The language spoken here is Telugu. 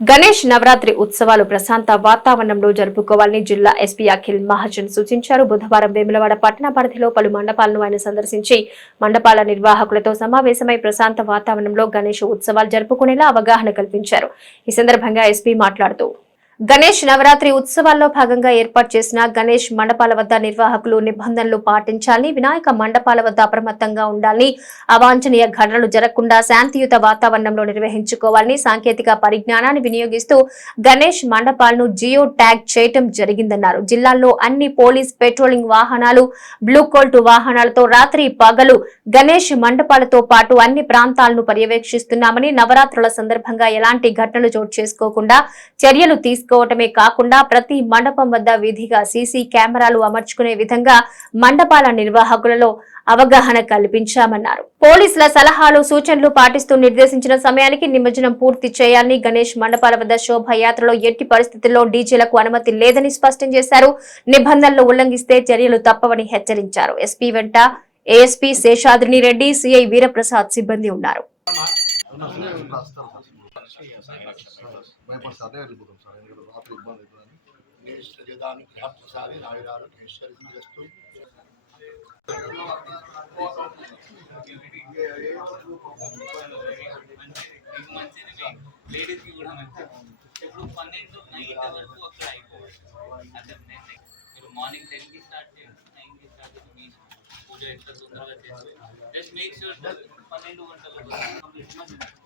గణేష్ నవరాత్రి ఉత్సవాలు ప్రశాంత వాతావరణంలో జరుపుకోవాలని జిల్లా ఎస్పీ అఖిల్ మహాజన్ సూచించారు. బుధవారం వేములవాడ పట్టణ పరిధిలో పలు మండపాలను ఆయన సందర్శించి మండపాల నిర్వాహకులతో సమావేశమై ప్రశాంత వాతావరణంలో గణేష్ ఉత్సవాలు జరుపుకునేలా అవగాహన కల్పించారు. ఈ సందర్భంగా ఎస్పీ మాట్లాడుతూ గణేష్ నవరాత్రి ఉత్సవాల్లో భాగంగా ఏర్పాటు చేసిన గణేష్ మండపాల వద్ద నిర్వాహకులు నిబంధనలు పాటించాలని వినాయక మండపాల వద్ద అప్రమత్తంగా ఉండాలని అవాంఛనీయ ఘటనలు జరగకుండా శాంతియుత వాతావరణంలో నిర్వహించుకోవాలని సాంకేతిక పరిజ్ఞానాన్ని వినియోగిస్తూ గణేష్ మండపాలను జియో ట్యాగ్ చేయటం జరిగిందన్నారు. జిల్లాల్లో అన్ని పోలీస్ పెట్రోలింగ్ వాహనాలు బ్లూ కోల్ట్ వాహనాలతో రాత్రి పగలు గణేష్ మండపాలతో పాటు అన్ని ప్రాంతాలను పర్యవేక్షిస్తున్నామని నవరాత్రుల సందర్భంగా ఎలాంటి ఘటనలు చోటు చేసుకోకుండా చర్యలు తీసుకోవటమే కాకుండా ప్రతి మండపం వద్ద విధిగా సీసీ కెమెరాలు అమర్చుకునే విధంగా మండపాల నిర్వాహకులలో అవగాహన కల్పించామన్నారు. పోలీసుల సలహాలు సూచనలు పాటిస్తూ నిర్దేశించిన సమయానికి నిమజ్జనం పూర్తి చేయాలని గణేష్ మండపాల వద్ద శోభయాత్రలో ఎట్టి పరిస్థితుల్లో డీజేలకు అనుమతి లేదని స్పష్టం చేశారు. నిబంధనలు ఉల్లంఘిస్తే చర్యలు తప్పవని హెచ్చరించారు. ఎస్పీ వెంట ఏఎస్పీ శేషాద్రిని రెడ్డి సిఐ వీరప్రసాద్ సిబ్బంది ఉన్నారు. భయపడి సార్ వెళ్ళిపోతాం సార్ ఎందుకంటే రాత్రి ఇబ్బంది అవుతుందని యదానుగ్రహప్రసాది నాయుడాలు ఈశ్వరిస్తూ లేడీస్కి కూడా మంచిది ఇప్పుడు పన్నెండు నైట్ వరకు అక్కడ అయిపోవాలి అదే మీరు మార్నింగ్ టెన్ కి స్టార్ట్ చేయండి నైన్ కి స్టార్ట్ చేయండి మీ ఇష్టం. పూజ ఎంత తొందరగా చేస్తే జస్ట్ మేక్ షూర్ పన్నెండు గంటల వరకు complete.